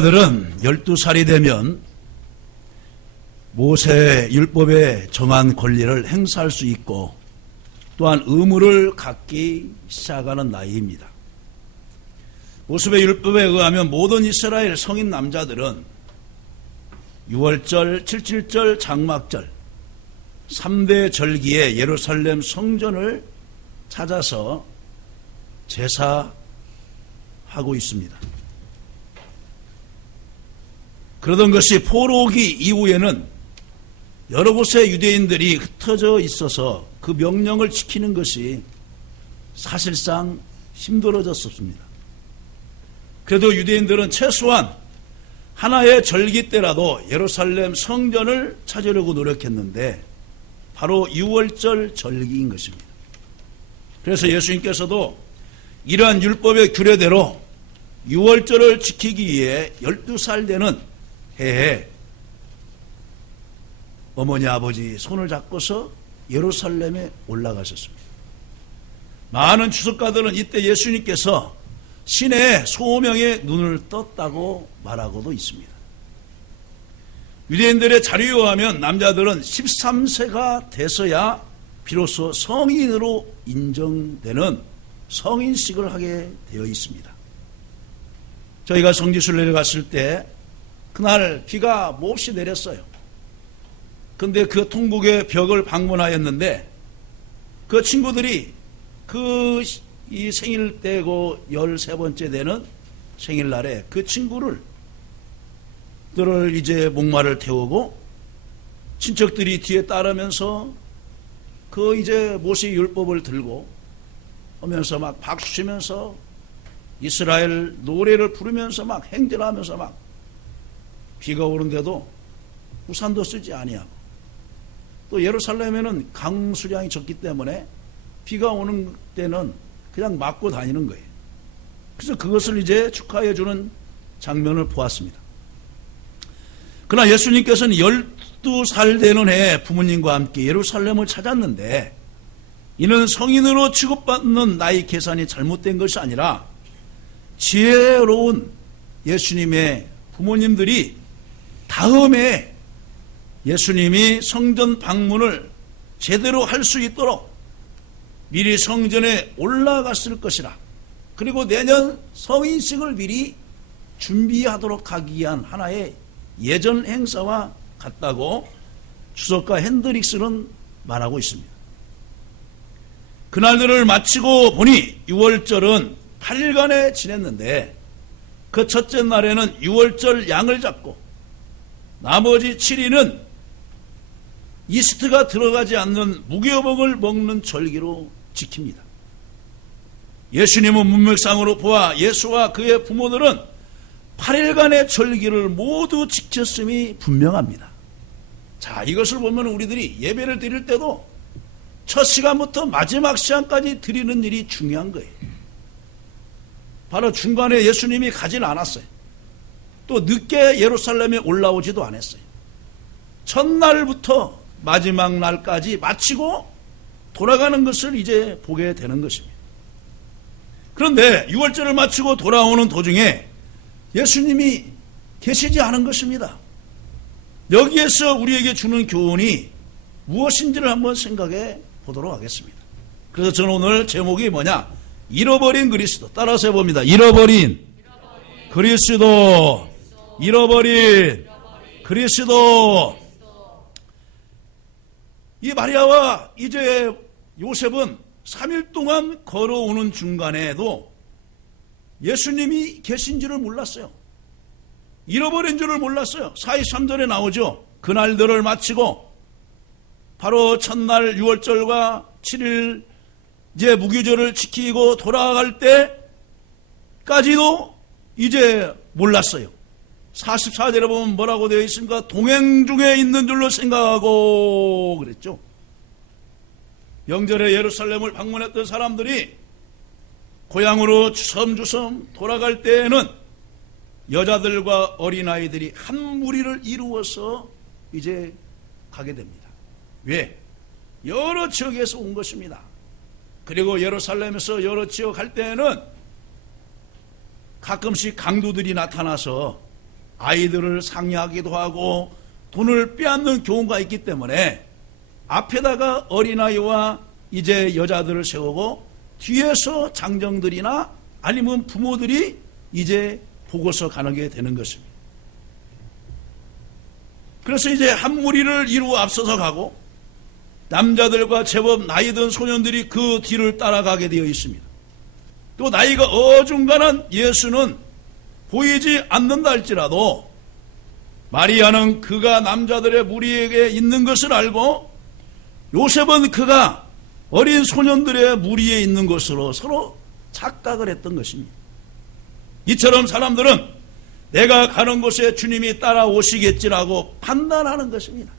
들은 12살이 되면 모세 율법에 정한 권리를 행사할 수 있고 또한 의무를 갖기 시작하는 나이입니다. 모세의 율법에 의하면 모든 이스라엘 성인 남자들은 6월절, 77절, 장막절 3대 절기에 예루살렘 성전을 찾아서 제사하고 있습니다. 그러던 것이 포로기 이후에는 여러 곳에 유대인들이 흩어져 있어서 그 명령을 지키는 것이 사실상 힘들어졌습니다. 그래도 유대인들은 최소한 하나의 절기 때라도 예루살렘 성전을 찾으려고 노력했는데 바로 6월절 절기인 것입니다. 그래서 예수님께서도 이러한 율법의 규례대로 6월절을 지키기 위해 12살 되는 해에 어머니 아버지 손을 잡고서 예루살렘에 올라가셨습니다. 많은 추석가들은 이때 예수님께서 신의 소명에 눈을 떴다고 말하고도 있습니다. 유대인들의 자료에 의하면 남자들은 13세가 돼서야 비로소 성인으로 인정되는 성인식을 하게 되어 있습니다. 저희가 성지순례를 갔을 때 그날 비가 몹시 내렸어요. 근데 그 통곡의 벽을 방문하였는데 그 친구들이 이 생일 때고 13번째 되는 생일날에 그 친구를 이제 목마를 태우고 친척들이 뒤에 따르면서 그 이제 모세 율법을 들고 하면서 막 박수 치면서 이스라엘 노래를 부르면서 막 행진하면서 막 비가 오는데도 우산도 쓰지 아니하고 또 예루살렘에는 강수량이 적기 때문에 비가 오는 때는 그냥 맞고 다니는 거예요. 그래서 그것을 이제 축하해 주는 장면을 보았습니다. 그러나 예수님께서는 12살 되는 해에 부모님과 함께 예루살렘을 찾았는데 이는 성인으로 취급받는 나이 계산이 잘못된 것이 아니라 지혜로운 예수님의 부모님들이 다음에 예수님이 성전 방문을 제대로 할 수 있도록 미리 성전에 올라갔을 것이라. 그리고 내년 성인식을 미리 준비하도록 하기 위한 하나의 예전 행사와 같다고 추석가 핸드릭스는 말하고 있습니다. 그날들을 마치고 보니 6월절은 8일간에 지냈는데 그 첫째 날에는 6월절 양을 잡고 나머지 7일은 이스트가 들어가지 않는 무교복을 먹는 절기로 지킵니다. 예수님은 문맥상으로 보아 예수와 그의 부모들은 8일간의 절기를 모두 지켰음이 분명합니다. 자, 이것을 보면 우리들이 예배를 드릴 때도 첫 시간부터 마지막 시간까지 드리는 일이 중요한 거예요. 바로 중간에 예수님이 가진 않았어요. 또 늦게 예루살렘에 올라오지도 않았어요. 첫날부터 마지막 날까지 마치고 돌아가는 것을 이제 보게 되는 것입니다. 그런데 6월절을 마치고 돌아오는 도중에 예수님이 계시지 않은 것입니다. 여기에서 우리에게 주는 교훈이 무엇인지를 한번 생각해 보도록 하겠습니다. 그래서 저는 오늘 제목이 뭐냐? 잃어버린 그리스도. 따라서 해봅니다. 잃어버린 그리스도. 잃어버린 그리스도. 이 마리아와 이제 요셉은 3일 동안 걸어오는 중간에도 예수님이 계신 줄을 몰랐어요. 잃어버린 줄을 몰랐어요. 43절에 나오죠. 그날들을 마치고 바로 첫날 6월절과 7일 이제 무교절을 지키고 돌아갈 때까지도 이제 몰랐어요. 44절에 보면 뭐라고 되어 있습니까? 동행 중에 있는 줄로 생각하고 그랬죠. 영절에 예루살렘을 방문했던 사람들이 고향으로 주섬주섬 돌아갈 때에는 여자들과 어린아이들이 한 무리를 이루어서 이제 가게 됩니다. 왜? 여러 지역에서 온 것입니다. 그리고 예루살렘에서 여러 지역 갈 때에는 가끔씩 강도들이 나타나서 아이들을 상해하기도 하고 돈을 빼앗는 경우가 있기 때문에 앞에다가 어린아이와 이제 여자들을 세우고 뒤에서 장정들이나 아니면 부모들이 이제 보고서 가는 게 되는 것입니다. 그래서 이제 한 무리를 이루어 앞서서 가고 남자들과 제법 나이 든 소년들이 그 뒤를 따라가게 되어 있습니다. 또 나이가 어중간한 예수는 보이지 않는다 할지라도 마리아는 그가 남자들의 무리에게 있는 것을 알고 요셉은 그가 어린 소년들의 무리에 있는 것으로 서로 착각을 했던 것입니다. 이처럼 사람들은 내가 가는 곳에 주님이 따라오시겠지라고 판단하는 것입니다.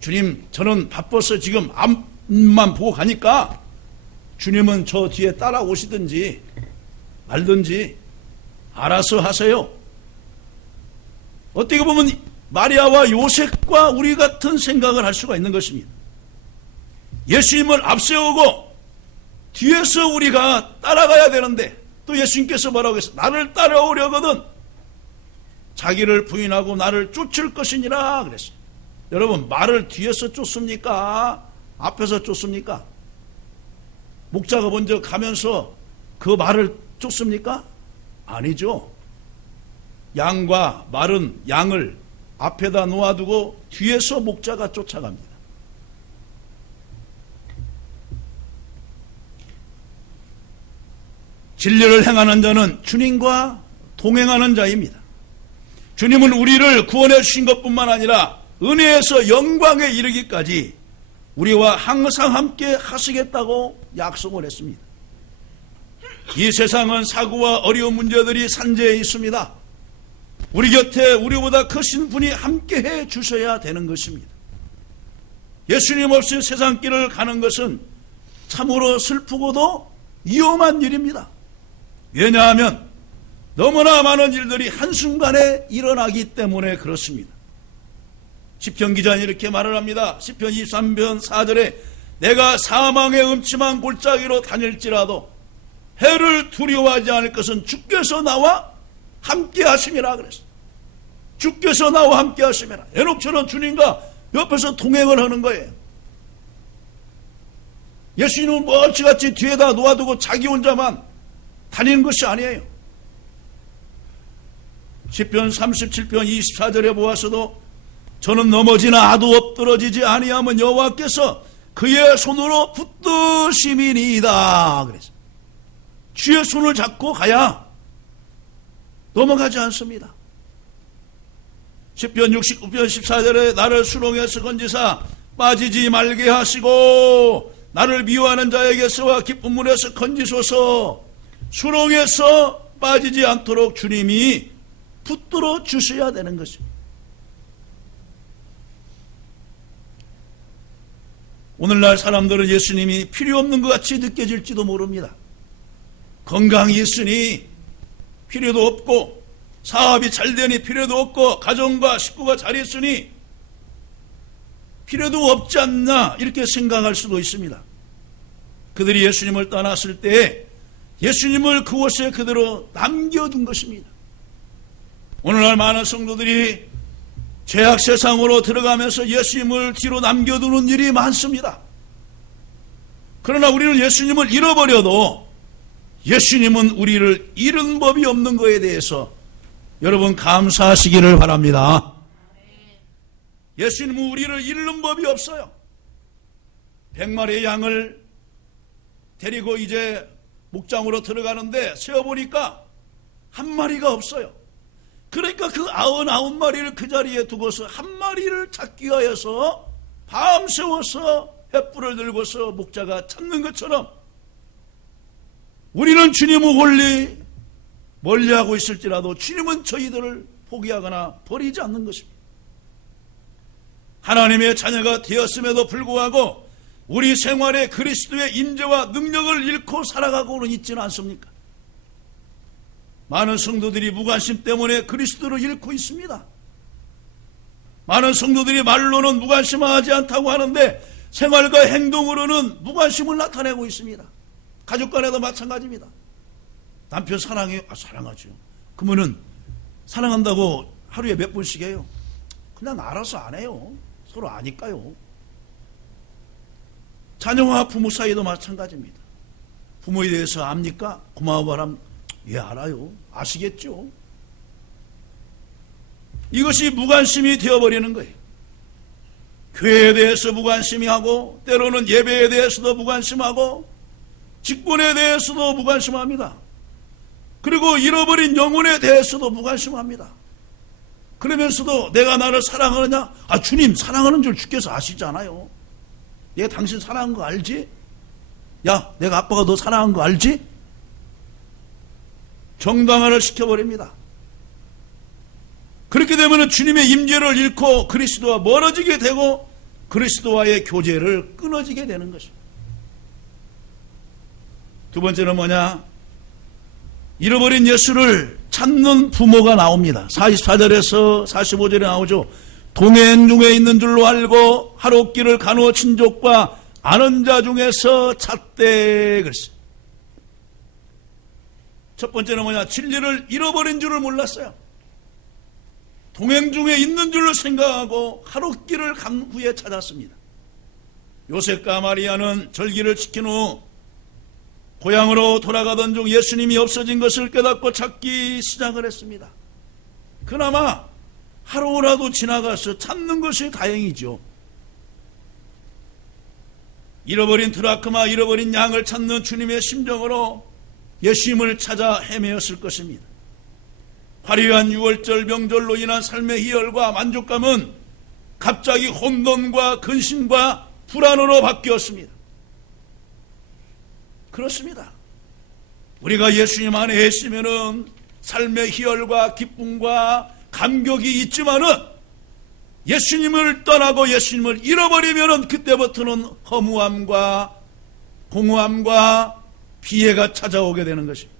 주님, 저는 바빠서 지금 앞만 보고 가니까 주님은 저 뒤에 따라오시든지 말든지 알아서 하세요. 어떻게 보면 마리아와 요셉과 우리 같은 생각을 할 수가 있는 것입니다. 예수님을 앞세우고 뒤에서 우리가 따라가야 되는데 또 예수님께서 뭐라고 했어요? 나를 따라오려거든 자기를 부인하고 나를 쫓을 것이니라 그랬어요. 여러분, 말을 뒤에서 쫓습니까? 앞에서 쫓습니까? 목자가 먼저 가면서 그 말을 쫓습니까? 아니죠. 양과 말은 양을 앞에다 놓아두고 뒤에서 목자가 쫓아갑니다. 진리를 행하는 자는 주님과 동행하는 자입니다. 주님은 우리를 구원해 주신 것뿐만 아니라 은혜에서 영광에 이르기까지 우리와 항상 함께 하시겠다고 약속을 했습니다. 이 세상은 사고와 어려운 문제들이 산재해 있습니다. 우리 곁에 우리보다 크신 분이 함께해 주셔야 되는 것입니다. 예수님 없이 세상길을 가는 것은 참으로 슬프고도 위험한 일입니다. 왜냐하면 너무나 많은 일들이 한순간에 일어나기 때문에 그렇습니다. 시편 기자는 이렇게 말을 합니다. 시편 23편 4절에 내가 사망의 음침한 골짜기로 다닐지라도 해를 두려워하지 않을 것은 주께서 나와 함께 하심이라 그랬어요. 주께서 나와 함께 하심이라. 에녹처럼 주님과 옆에서 동행을 하는 거예요. 예수님은 멀찌감치 뒤에다 놓아두고 자기 혼자만 다니는 것이 아니에요. 시편 37편 24절에 보아서도 저는 넘어지나 아도 엎드러지지 아니하면 여호와께서 그의 손으로 붙드심이니이다 그랬어요. 주의 손을 잡고 가야 넘어가지 않습니다. 시편 69편 14절에 나를 수렁에서 건지사 빠지지 말게 하시고 나를 미워하는 자에게서와 깊은 물에서 건지소서. 수렁에서 빠지지 않도록 주님이 붙들어 주셔야 되는 것입니다. 오늘날 사람들은 예수님이 필요 없는 것 같이 느껴질지도 모릅니다. 건강이 있으니 필요도 없고 사업이 잘 되니 필요도 없고 가정과 식구가 잘 있으니 필요도 없지 않나 이렇게 생각할 수도 있습니다. 그들이 예수님을 떠났을 때 예수님을 그곳에 그대로 남겨둔 것입니다. 오늘날 많은 성도들이 죄악 세상으로 들어가면서 예수님을 뒤로 남겨두는 일이 많습니다. 그러나 우리는 예수님을 잃어버려도 예수님은 우리를 잃은 법이 없는 것에 대해서 여러분 감사하시기를 바랍니다. 예수님은 우리를 잃는 법이 없어요. 100마리의 양을 데리고 이제 목장으로 들어가는데 세어보니까 한 마리가 없어요. 그러니까 그 99마리를 그 자리에 두고서 한 마리를 찾기 위하여서 밤새워서 횃불을 들고서 목자가 찾는 것처럼 우리는 주님을 멀리하고 있을지라도 주님은 저희들을 포기하거나 버리지 않는 것입니다. 하나님의 자녀가 되었음에도 불구하고 우리 생활에 그리스도의 임재와 능력을 잃고 살아가고는 있지는 않습니까? 많은 성도들이 무관심 때문에 그리스도를 잃고 있습니다. 많은 성도들이 말로는 무관심하지 않다고 하는데 생활과 행동으로는 무관심을 나타내고 있습니다. 가족 간에도 마찬가지입니다. 남편 사랑해요? 사랑하죠. 그러면은 사랑한다고 하루에 몇 번씩 해요? 그냥 알아서 안 해요. 서로 아니까요. 자녀와 부모 사이도 마찬가지입니다. 부모에 대해서 압니까? 고마워 바람. 예, 알아요. 아시겠죠? 이것이 무관심이 되어버리는 거예요. 교회에 대해서 무관심이 하고, 때로는 예배에 대해서도 무관심하고, 직분에 대해서도 무관심합니다. 그리고 잃어버린 영혼에 대해서도 무관심합니다. 그러면서도 내가 나를 사랑하느냐? 아, 주님 사랑하는 줄 주께서 아시잖아요. 얘 당신 사랑한 거 알지? 야, 내가 아빠가 너 사랑한 거 알지? 정당화를 시켜버립니다. 그렇게 되면 주님의 임재를 잃고 그리스도와 멀어지게 되고 그리스도와의 교제를 끊어지게 되는 것입니다. 두 번째는 뭐냐? 잃어버린 예수를 찾는 부모가 나옵니다. 44절에서 45절에 나오죠. 동행 중에 있는 줄로 알고 하루길을 간호 친족과 아는 자 중에서 찾되 그랬어요. 첫 번째는 뭐냐? 진리를 잃어버린 줄을 몰랐어요. 동행 중에 있는 줄로 생각하고 하루길을 간 후에 찾았습니다. 요셉과 마리아는 절기를 지킨 후 고향으로 돌아가던 중 예수님이 없어진 것을 깨닫고 찾기 시작을 했습니다. 그나마 하루라도 지나가서 찾는 것이 다행이죠. 잃어버린 드라크마, 잃어버린 양을 찾는 주님의 심정으로 예수님을 찾아 헤매었을 것입니다. 화려한 6월절 명절로 인한 삶의 희열과 만족감은 갑자기 혼돈과 근심과 불안으로 바뀌었습니다. 그렇습니다. 우리가 예수님 안에 있으면은 삶의 희열과 기쁨과 감격이 있지만은 예수님을 떠나고 예수님을 잃어버리면은 그때부터는 허무함과 공허함과 피해가 찾아오게 되는 것입니다.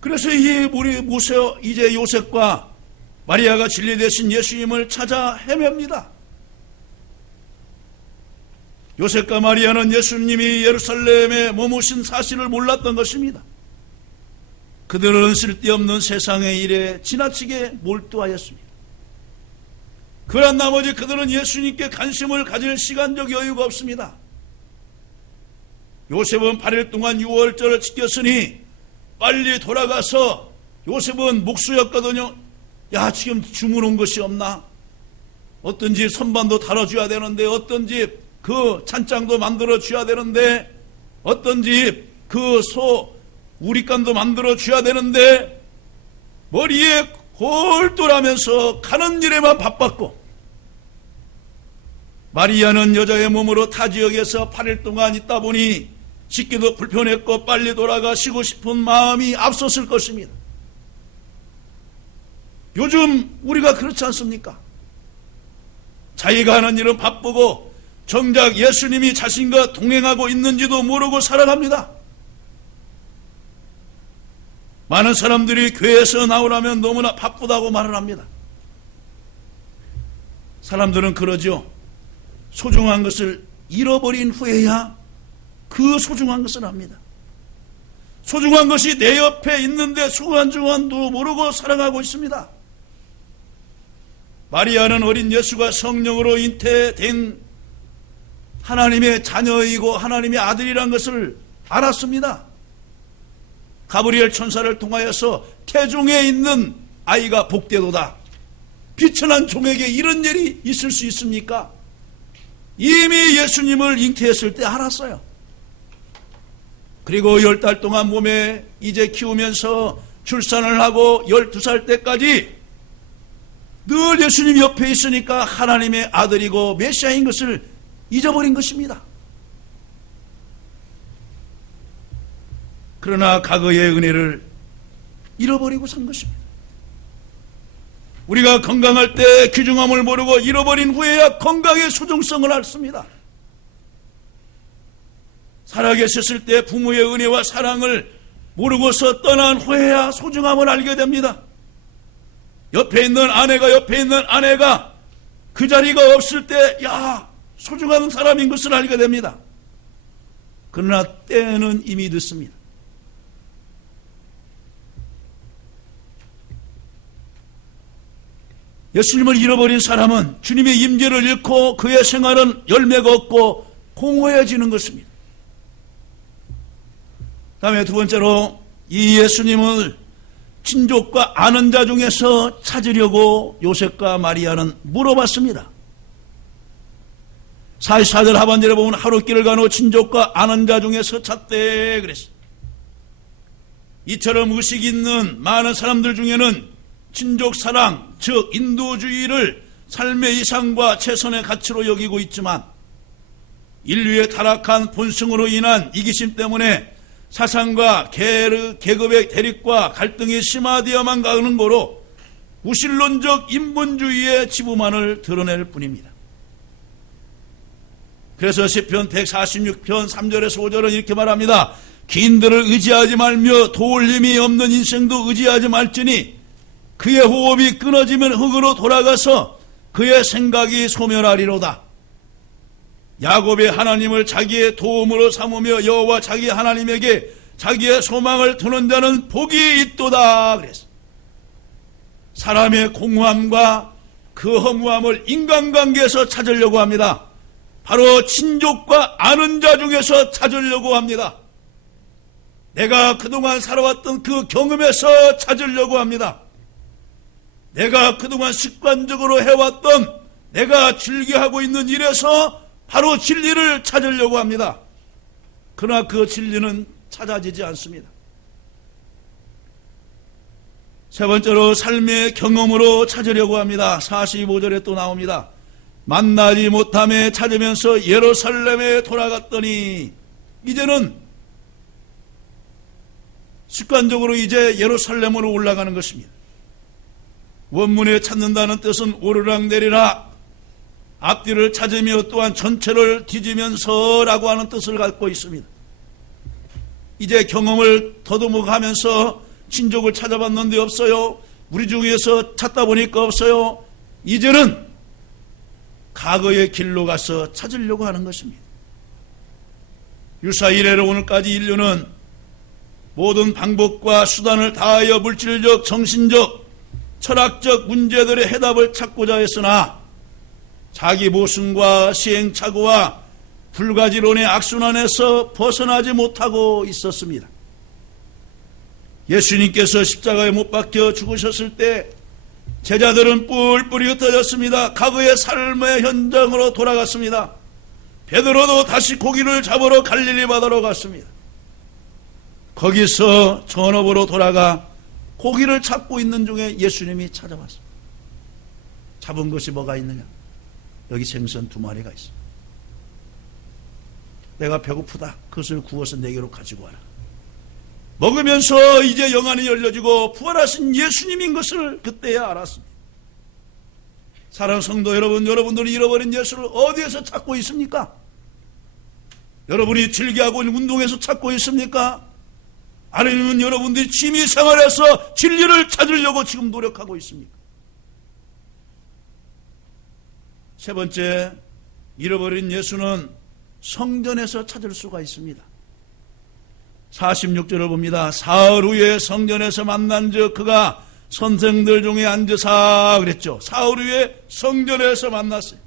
그래서 이제 요셉과 마리아가 진리 되신 예수님을 찾아 헤맵니다. 요셉과 마리아는 예수님이 예루살렘에 머무신 사실을 몰랐던 것입니다. 그들은 쓸데없는 세상의 일에 지나치게 몰두하였습니다. 그런 나머지 그들은 예수님께 관심을 가질 시간적 여유가 없습니다. 요셉은 8일 동안 6월절을 지켰으니 빨리 돌아가서, 요셉은 목수였거든요. 야, 지금 주문 온 것이 없나? 어떤 집 선반도 달아줘야 되는데, 어떤 집 그 찬장도 만들어줘야 되는데, 어떤 집 그 소 우리간도 만들어줘야 되는데, 머리에 골똘하면서 가는 일에만 바빴고, 마리아는 여자의 몸으로 타 지역에서 8일 동안 있다 보니 씻기도 불편했고 빨리 돌아가시고 싶은 마음이 앞섰을 것입니다. 요즘 우리가 그렇지 않습니까? 자기가 하는 일은 바쁘고 정작 예수님이 자신과 동행하고 있는지도 모르고 살아갑니다. 많은 사람들이 교회에서 나오려면 너무나 바쁘다고 말을 합니다. 사람들은 그러죠. 소중한 것을 잃어버린 후에야 그 소중한 것을 압니다. 소중한 것이 내 옆에 있는데 소중한도 모르고 살아가고 있습니다. 마리아는 어린 예수가 성령으로 잉태된 하나님의 자녀이고 하나님의 아들이란 것을 알았습니다. 가브리엘 천사를 통하여서 태중에 있는 아이가 복되도다. 비천한 종에게 이런 일이 있을 수 있습니까? 이미 예수님을 잉태했을 때 알았어요. 그리고 10달 동안 몸에 이제 키우면서 출산을 하고 12살 때까지 늘 예수님 옆에 있으니까 하나님의 아들이고 메시아인 것을 잊어버린 것입니다. 그러나 과거의 은혜를 잃어버리고 산 것입니다. 우리가 건강할 때 귀중함을 모르고 잃어버린 후에야 건강의 소중성을 알습니다. 살아계셨을 때 부모의 은혜와 사랑을 모르고서 떠난 후에야 소중함을 알게 됩니다. 옆에 있는 아내가 그 자리가 없을 때, 야, 소중한 사람인 것을 알게 됩니다. 그러나 때는 이미 늦습니다. 예수님을 잃어버린 사람은 주님의 임재를 잃고 그의 생활은 열매가 없고 공허해지는 것입니다. 다음에 두 번째로 이 예수님을 친족과 아는 자 중에서 찾으려고 요셉과 마리아는 물어봤습니다. 44절 하반절에 보면 하루길을 간 후 친족과 아는 자 중에서 찾되 그랬어요. 이처럼 의식 있는 많은 사람들 중에는 친족 사랑, 즉 인도주의를 삶의 이상과 최선의 가치로 여기고 있지만 인류의 타락한 본성으로 인한 이기심 때문에 사상과 계급의 대립과 갈등이 심화되어만 가는 거로 무신론적 인본주의의 지부만을 드러낼 뿐입니다. 그래서 시편 146편 3절에서 5절은 이렇게 말합니다. 기인들을 의지하지 말며 도울 힘이 없는 인생도 의지하지 말지니 그의 호흡이 끊어지면 흙으로 돌아가서 그의 생각이 소멸하리로다. 야곱의 하나님을 자기의 도움으로 삼으며 여호와 자기 하나님에게 자기의 소망을 두는 자는 복이 있도다 그랬어. 사람의 공허함과 그 허무함을 인간관계에서 찾으려고 합니다. 바로 친족과 아는 자 중에서 찾으려고 합니다. 내가 그동안 살아왔던 그 경험에서 찾으려고 합니다. 내가 그동안 습관적으로 해왔던 내가 즐겨하고 있는 일에서 바로 진리를 찾으려고 합니다. 그러나 그 진리는 찾아지지 않습니다. 세 번째로 삶의 경험으로 찾으려고 합니다. 45절에 또 나옵니다. 만나지 못함에 찾으면서 예루살렘에 돌아갔더니 이제는 습관적으로 이제 예루살렘으로 올라가는 것입니다. 원문에 찾는다는 뜻은 오르락내리락 앞뒤를 찾으며 또한 전체를 뒤지면서 라고 하는 뜻을 갖고 있습니다. 이제 경험을 더듬어가면서 친족을 찾아봤는데 없어요. 우리 중에서 찾다 보니까 없어요. 이제는 과거의 길로 가서 찾으려고 하는 것입니다. 유사 이래로 오늘까지 인류는 모든 방법과 수단을 다하여 물질적, 정신적, 철학적 문제들의 해답을 찾고자 했으나 자기 모순과 시행착오와 불가지론의 악순환에서 벗어나지 못하고 있었습니다. 예수님께서 십자가에 못 박혀 죽으셨을 때 제자들은 뿔뿔이 흩어졌습니다. 과거의 삶의 현장으로 돌아갔습니다. 베드로도 다시 고기를 잡으러 갈릴리 바다로 갔습니다. 거기서 전업으로 돌아가 고기를 찾고 있는 중에 예수님이 찾아왔습니다. 잡은 것이 뭐가 있느냐? 여기 생선 2마리가 있어. 내가 배고프다. 그것을 구워서 내게로 가지고 와라. 먹으면서 이제 영안이 열려지고 부활하신 예수님인 것을 그때야 알았습니다. 사랑하는 성도 여러분, 여러분들이 잃어버린 예수를 어디에서 찾고 있습니까? 여러분이 즐겨하고 있는 운동에서 찾고 있습니까? 아니면 여러분들이 취미생활에서 진리를 찾으려고 지금 노력하고 있습니까? 세 번째, 잃어버린 예수는 성전에서 찾을 수가 있습니다. 46절을 봅니다. 사흘 후에 성전에서 만난 즉 그가 선생들 중에 앉으사 그랬죠. 사흘 후에 성전에서 만났어요.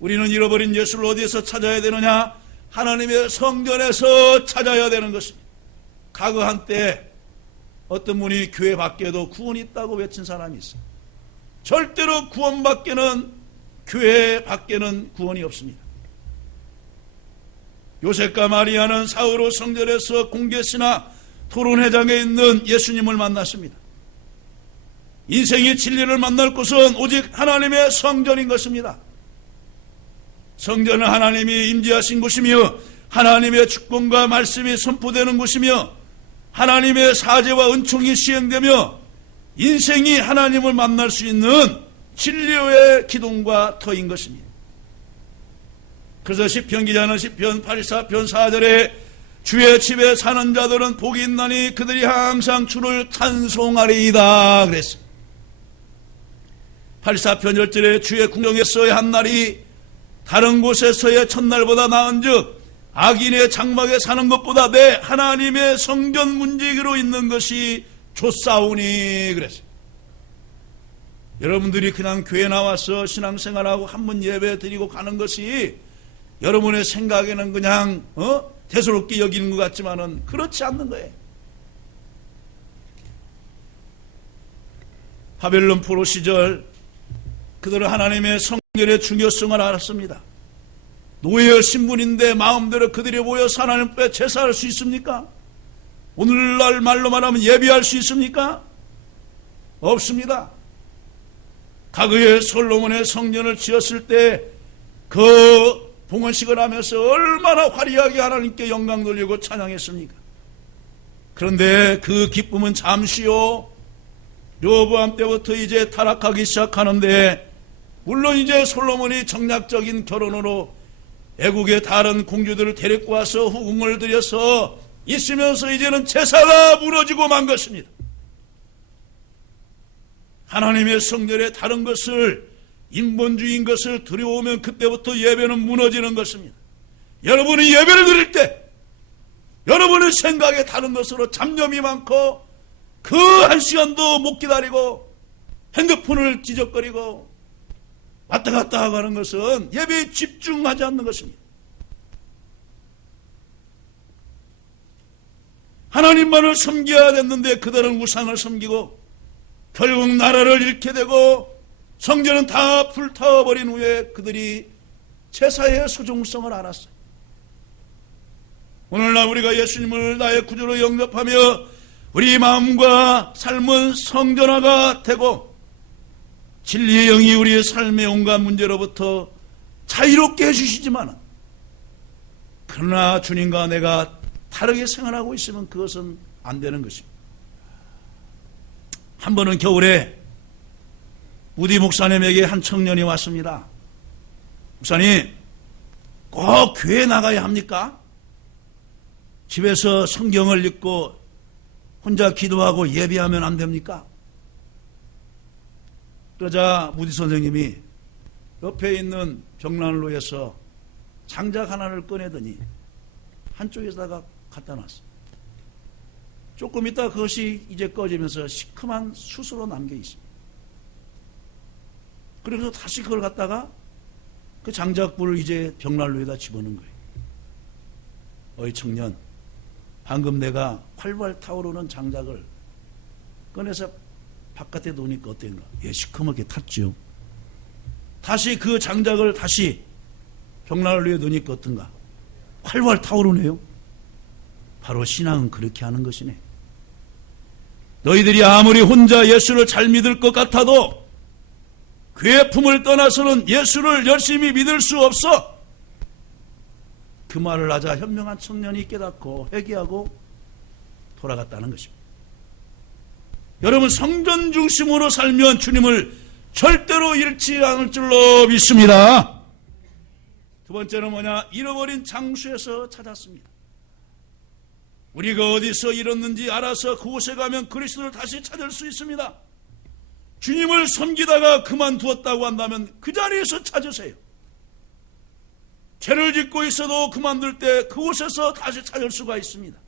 우리는 잃어버린 예수를 어디에서 찾아야 되느냐? 하나님의 성전에서 찾아야 되는 것입니다. 과거 한때 어떤 분이 교회 밖에도 구원이 있다고 외친 사람이 있어요. 절대로 구원 밖에는, 교회 밖에는 구원이 없습니다. 요셉과 마리아는 사흘 후 성전에서 공개신화 토론회장에 있는 예수님을 만났습니다. 인생의 진리를 만날 곳은 오직 하나님의 성전인 것입니다. 성전은 하나님이 임재하신 곳이며 하나님의 축복과 말씀이 선포되는 곳이며 하나님의 사죄와 은총이 시행되며 인생이 하나님을 만날 수 있는 진리의 기둥과 터인 것입니다. 그래서 시편 기자는 시편 84편 4절에 주의 집에 사는 자들은 복이 있나니 그들이 항상 주를 찬송하리이다 그랬어요. 84편 10절에 주의 궁정에서의 한 날이 다른 곳에서의 첫날보다 나은즉 악인의 장막에 사는 것보다 내 하나님의 성전 문지기로 있는 것이 좋사오니 그랬어요. 여러분들이 그냥 교회 나와서 신앙생활하고 한번 예배 드리고 가는 것이 여러분의 생각에는 그냥 대수롭게 여기는 것 같지만은 그렇지 않는 거예요. 바벨론 포로 시절 그들은 하나님의 성결의 중요성을 알았습니다. 노예의 신분인데 마음대로 그들이 모여서 하나님 앞에 제사할 수 있습니까? 오늘날 말로 말하면 예배할 수 있습니까? 없습니다. 과거에 솔로몬의 성전을 지었을 때 그 봉헌식을 하면서 얼마나 화려하게 하나님께 영광 돌리고 찬양했습니까? 그런데 그 기쁨은 잠시요. 르호보암 때부터 이제 타락하기 시작하는데, 물론 이제 솔로몬이 정략적인 결혼으로 애국의 다른 공주들을 데리고 와서 후궁을 들여서 있으면서 이제는 제사가 무너지고 만 것입니다. 하나님의 성전에 다른 것을, 인본주의인 것을 들여오면 그때부터 예배는 무너지는 것입니다. 여러분이 예배를 드릴 때 여러분의 생각에 다른 것으로 잡념이 많고 그 한 시간도 못 기다리고 핸드폰을 뒤적거리고 왔다 갔다 하고 하는 것은 예배에 집중하지 않는 것입니다. 하나님만을 섬겨야 됐는데 그들은 우상을 섬기고 결국 나라를 잃게 되고 성전은 다 불타버린 후에 그들이 제사의 소중성을 알았어요. 오늘날 우리가 예수님을 나의 구주로 영접하며 우리 마음과 삶은 성전화가 되고 진리의 영이 우리의 삶의 온갖 문제로부터 자유롭게 해주시지만, 그러나 주님과 내가 다르게 생활하고 있으면 그것은 안 되는 것입니다. 한 번은 겨울에 무디 목사님에게 한 청년이 왔습니다. 목사님, 꼭 교회 나가야 합니까? 집에서 성경을 읽고 혼자 기도하고 예배하면 안 됩니까? 그러자 무디 선생님이 옆에 있는 벽난로에서 장작 하나를 꺼내더니 한쪽에다가 갖다 놨어요. 조금 있다 그것이 이제 꺼지면서 시큼한 숯으로 남겨 있습니다. 그래서 다시 그걸 갖다가 그 장작불을 이제 벽난로에다 집어넣은 거예요. 어이 청년, 방금 내가 활발 타오르는 장작을 꺼내서 바깥에 놓으니까 어땠는가? 예, 시커멓게 탔죠. 다시 그 장작을 다시 벽난로에 넣으니까 어떤가? 활발 타오르네요. 바로 신앙은 그렇게 하는 것이네. 너희들이 아무리 혼자 예수를 잘 믿을 것 같아도 교회 품을 떠나서는 예수를 열심히 믿을 수 없어. 그 말을 하자 현명한 청년이 깨닫고 회개하고 돌아갔다는 것입니다. 여러분, 성전 중심으로 살면 주님을 절대로 잃지 않을 줄로 믿습니다. 두 번째는 뭐냐? 잃어버린 장소에서 찾았습니다. 우리가 어디서 잃었는지 알아서 그곳에 가면 그리스도를 다시 찾을 수 있습니다. 주님을 섬기다가 그만두었다고 한다면 그 자리에서 찾으세요. 죄를 짓고 있어도 그만둘 때 그곳에서 다시 찾을 수가 있습니다.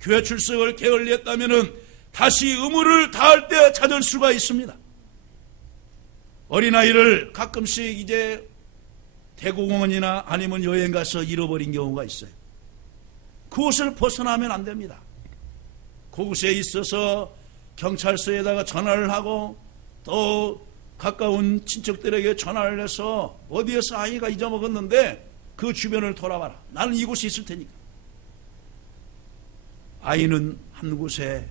교회 출석을 게을리했다면 다시 의무를 다할 때 찾을 수가 있습니다. 어린아이를 가끔씩 이제 대공원이나 아니면 여행 가서 잃어버린 경우가 있어요. 그곳을 벗어나면 안 됩니다. 그곳에 있어서 경찰서에다가 전화를 하고 또 가까운 친척들에게 전화를 해서 어디에서 아이가 잊어먹었는데 그 주변을 돌아봐라. 나는 이곳에 있을 테니까. 아이는 한 곳에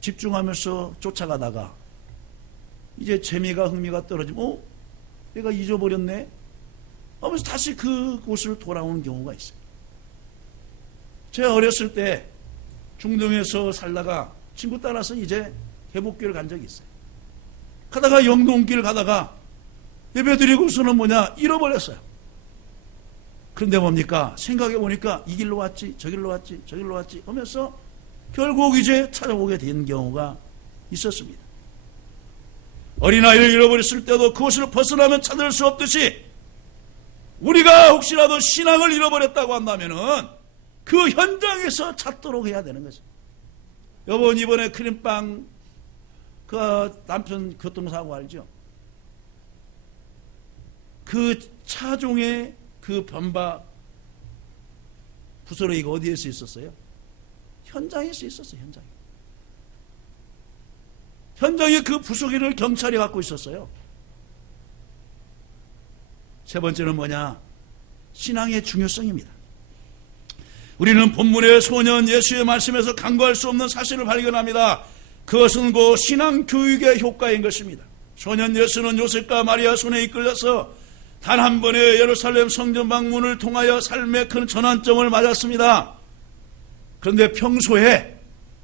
집중하면서 쫓아가다가 이제 재미가 흥미가 떨어지면 내가 잊어버렸네 하면서 다시 그곳을 돌아오는 경우가 있어요. 제가 어렸을 때 중동에서 살다가 친구 따라서 이제 개복교를 간 적이 있어요. 가다가 영동길 가다가 예배드리고서는 잃어버렸어요. 그런데 뭡니까? 생각해 보니까 이 길로 왔지, 저 길로 왔지, 저 길로 왔지 하면서 결국 이제 찾아오게 된 경우가 있었습니다. 어린아이를 잃어버렸을 때도 그것을 벗어나면 찾을 수 없듯이 우리가 혹시라도 신앙을 잃어버렸다고 한다면은 그 현장에서 찾도록 해야 되는 거죠. 여러분, 이번에 크림빵 그 남편 교통사고 알죠? 그 차종의 그 변바 부스러기가 어디에서 있었어요? 현장에서 있었어요. 현장에 그 부스러기를 경찰이 갖고 있었어요. 세 번째는 뭐냐? 신앙의 중요성입니다. 우리는 본문의 소년 예수의 말씀에서 간과할 수 없는 사실을 발견합니다. 그것은 곧 신앙 교육의 효과인 것입니다. 소년 예수는 요셉과 마리아 손에 이끌려서 단 한 번의 예루살렘 성전 방문을 통하여 삶의 큰 전환점을 맞았습니다. 그런데 평소에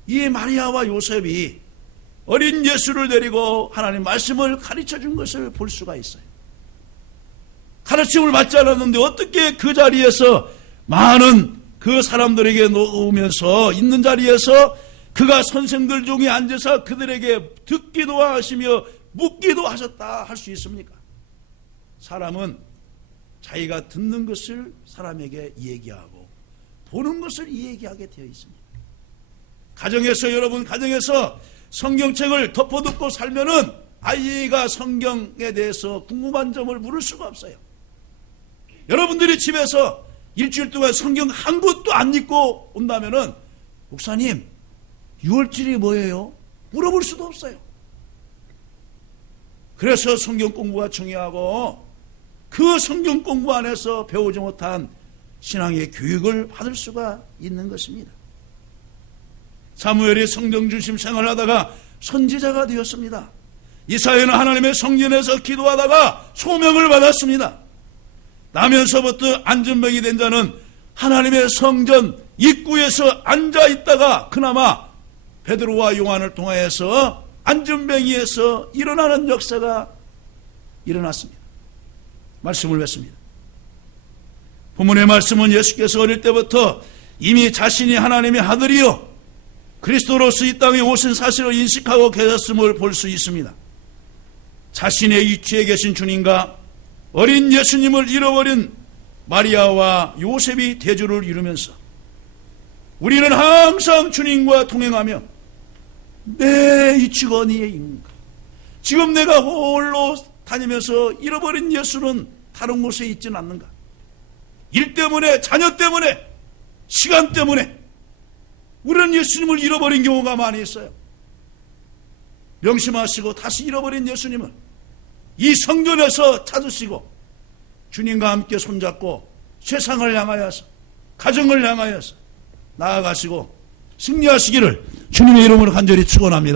이 마리아와 요셉이 어린 예수를 데리고 하나님 말씀을 가르쳐 준 것을 볼 수가 있어요. 가르침을 받지 않았는데 어떻게 그 자리에서 많은 그 사람들에게 놓으면서 있는 자리에서 그가 선생들 중에 앉아서 그들에게 듣기도 하시며 묻기도 하셨다 할 수 있습니까? 사람은 자기가 듣는 것을 사람에게 얘기하고 보는 것을 얘기하게 되어 있습니다. 가정에서 여러분 가정에서 성경책을 덮어두고 살면은 아이가 성경에 대해서 궁금한 점을 물을 수가 없어요. 여러분들이 집에서 일주일 동안 성경 한 권도 안 읽고 온다면은 목사님 6월절이 뭐예요? 물어볼 수도 없어요. 그래서 성경 공부가 중요하고 그 성경 공부 안에서 배우지 못한 신앙의 교육을 받을 수가 있는 것입니다. 사무엘이 성경 중심 생활을 하다가 선지자가 되었습니다. 이사야는 하나님의 성전에서 기도하다가 소명을 받았습니다. 나면서부터 안전병이 된 자는 하나님의 성전 입구에서 앉아있다가 그나마 베드로와 요한을 통하여서 안전병이에서 일어나는 역사가 일어났습니다. 말씀을 뵙습니다. 본문의 말씀은 예수께서 어릴 때부터 이미 자신이 하나님의 아들이요 그리스도로서 이 땅에 오신 사실을 인식하고 계셨음을 볼 수 있습니다. 자신의 위치에 계신 주님과 어린 예수님을 잃어버린 마리아와 요셉이 대조를 이루면서 우리는 항상 주님과 동행하며 내 위치가 어디에 있는가? 지금 내가 홀로 다니면서 잃어버린 예수는 다른 곳에 있지는 않는가? 일 때문에, 자녀 때문에, 시간 때문에 우리는 예수님을 잃어버린 경우가 많이 있어요. 명심하시고 다시 잃어버린 예수님을 이 성전에서 찾으시고 주님과 함께 손잡고 세상을 향하여서 가정을 향하여서 나아가시고 승리하시기를 주님의 이름으로 간절히 축원합니다.